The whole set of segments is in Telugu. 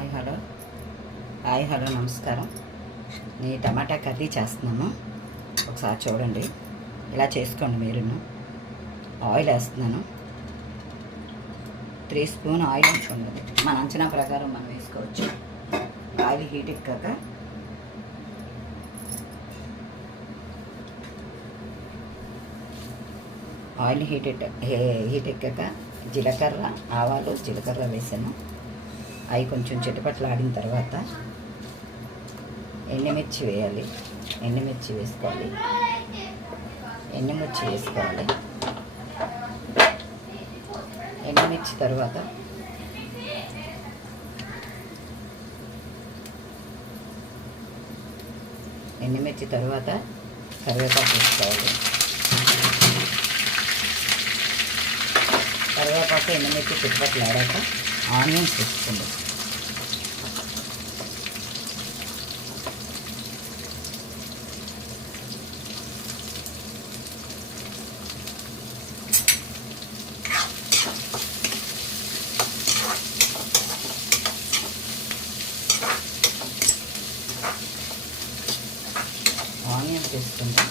హాయ్ హలో నమస్కారం. నేను టమాటా కర్రీ చేస్తున్నాను. ఒకసారి చూడండి, ఇలా చేసుకోండి. మీరును ఆయిల్ వేస్తున్నాను. 3 స్పూన్ ఆయిల్ వేసుకోండి. మన అంచనా ప్రకారం మనం వేసుకోవచ్చు. ఆయిల్ హీట్ ఎక్కాక హీట్ ఎక్కాక జీలకర్ర, ఆవాలు, జీలకర్ర వేసాను. అవి కొంచెం చిటపట్లాడిన తర్వాత ఎండుమిర్చి వేయాలి. ఎండుమిర్చి వేసుకోవాలి. ఎండుమిర్చి తర్వాత కరివేపాకు వేసుకోవాలి. కరివేపాకు ఎండుమిర్చి చిటపట్లాడాక ఆనియన్స్ వేసుకోండి. ఆనియన్స్ వేసుకుంటాం.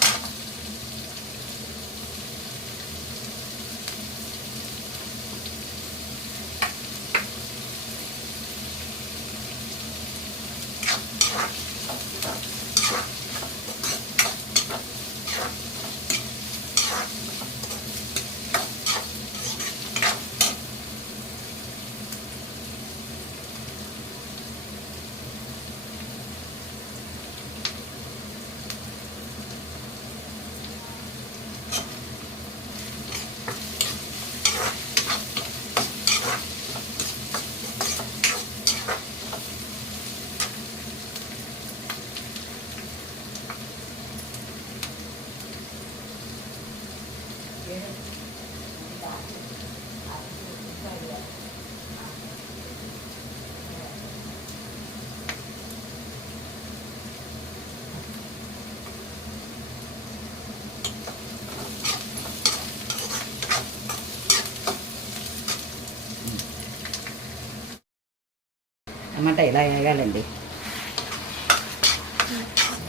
టమాటా ఇలా వేయాలండి.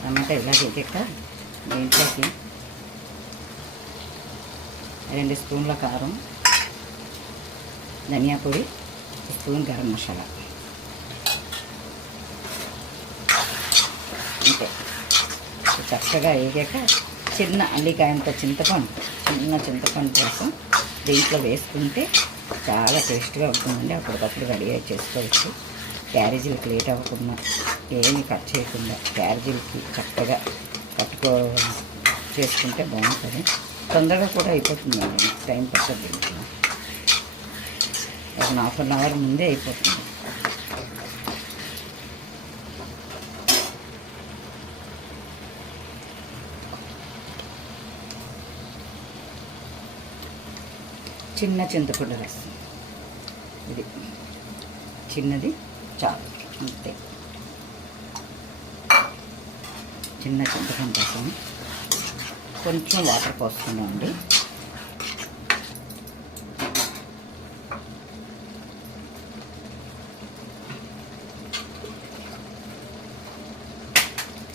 టమాటా ఇలా వేసాక దీంట్లోకి 2 స్పూన్ల కారం, ధనియా పొడి, 1 స్పూన్ గరం మసాలా, అంతే. చక్కగా వేగాక చిన్న అల్లికాయంత చిన్న చింతపండు కోసం దీంట్లో వేసుకుంటే చాలా టేస్ట్గా ఉంటుందండి. అప్పటికప్పుడు రెడీ చేసుకోవచ్చు. క్యారేజీలకు లేట్ అవ్వకుండా, ఏమీ కట్ చేయకుండా క్యారేజీలకి చక్కగా చేసుకుంటే బాగుంటుంది. తొందరగా కూడా అయిపోతుందండి. టైం పట్టదు. ఒక ½ అన్ అవర్ ముందే అయిపోతుంది. చిన్న చింతపండు రసం, ఇది చిన్నది చాలు, అంతే. చిన్న చింతపండు రసం, కొంచెం వాటర్ పోసుకున్నామండి.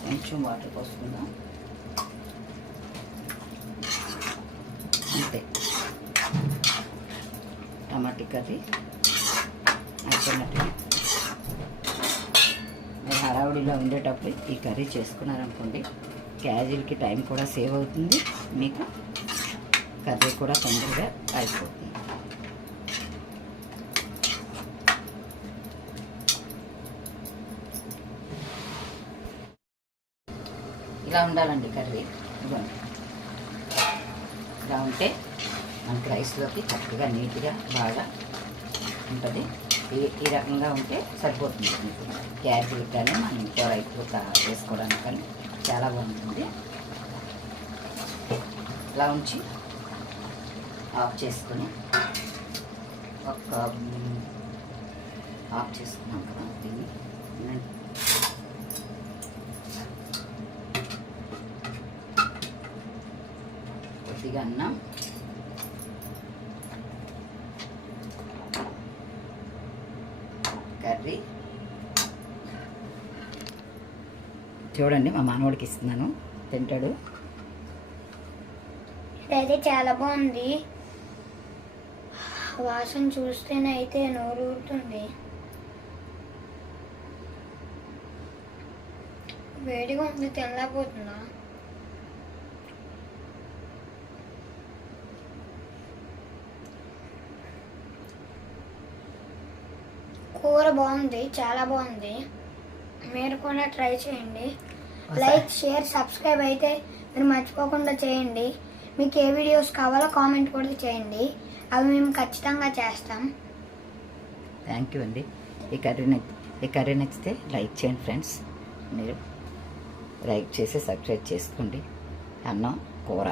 కొంచెం వాటర్ పోసుకుందాం, అంతే. టమాటా కర్రీ అయిపోయినట్టు. మీరు హడావుడిలో ఉండేటప్పుడు ఈ కర్రీ చేసుకున్నారనుకోండి, క్యాజువల్కి టైం కూడా సేవ్ అవుతుంది. మీకు కర్రీ కూడా తొందరగా అయిపోతుంది. ఇలా ఉండాలండి కర్రీ. ఇవ్వండి, ఇలా ఉంటే మనకి రైస్లోకి చక్కగా నీట్గా బాగా ఉంటుంది. ఈ రకంగా ఉంటే సరిపోతుంది. మీకు క్యారెట్లకు కానీ మనం ఇంకో రైస్లో వేసుకోవడానికి కానీ చాలా బాగుంటుంది. ఇలా ఉంచి ఆఫ్ చేసుకుని ఆఫ్ చేసుకున్నాం కదా దీన్ని. కొద్దిగా అన్నం, కర్రీ, చూడండి మా మానవుడికి ఇస్తున్నాను, తింటాడు. ఇదైతే చాలా బాగుంది. వాసన చూస్తేనైతే నోరు ఊరుతుంది. వేడిగా ఉంది, తినలేకపోతున్నా. కూర బాగుంది, చాలా బాగుంది. మీరు కూడా ట్రై చేయండి. లైక్, షేర్, సబ్స్క్రైబ్ అయితే మీరు మర్చిపోకుండా చేయండి. మీకు ఏ వీడియోస్ కావాలో కామెంట్ కూడా చేయండి, అవి మేము ఖచ్చితంగా చేస్తాం. థ్యాంక్ యూ అండి. ఈ కర్రీ నచ్చితే లైక్ చేయండి ఫ్రెండ్స్. మీరు లైక్ చేసి సబ్స్క్రైబ్ చేసుకోండి. అన్నం కూర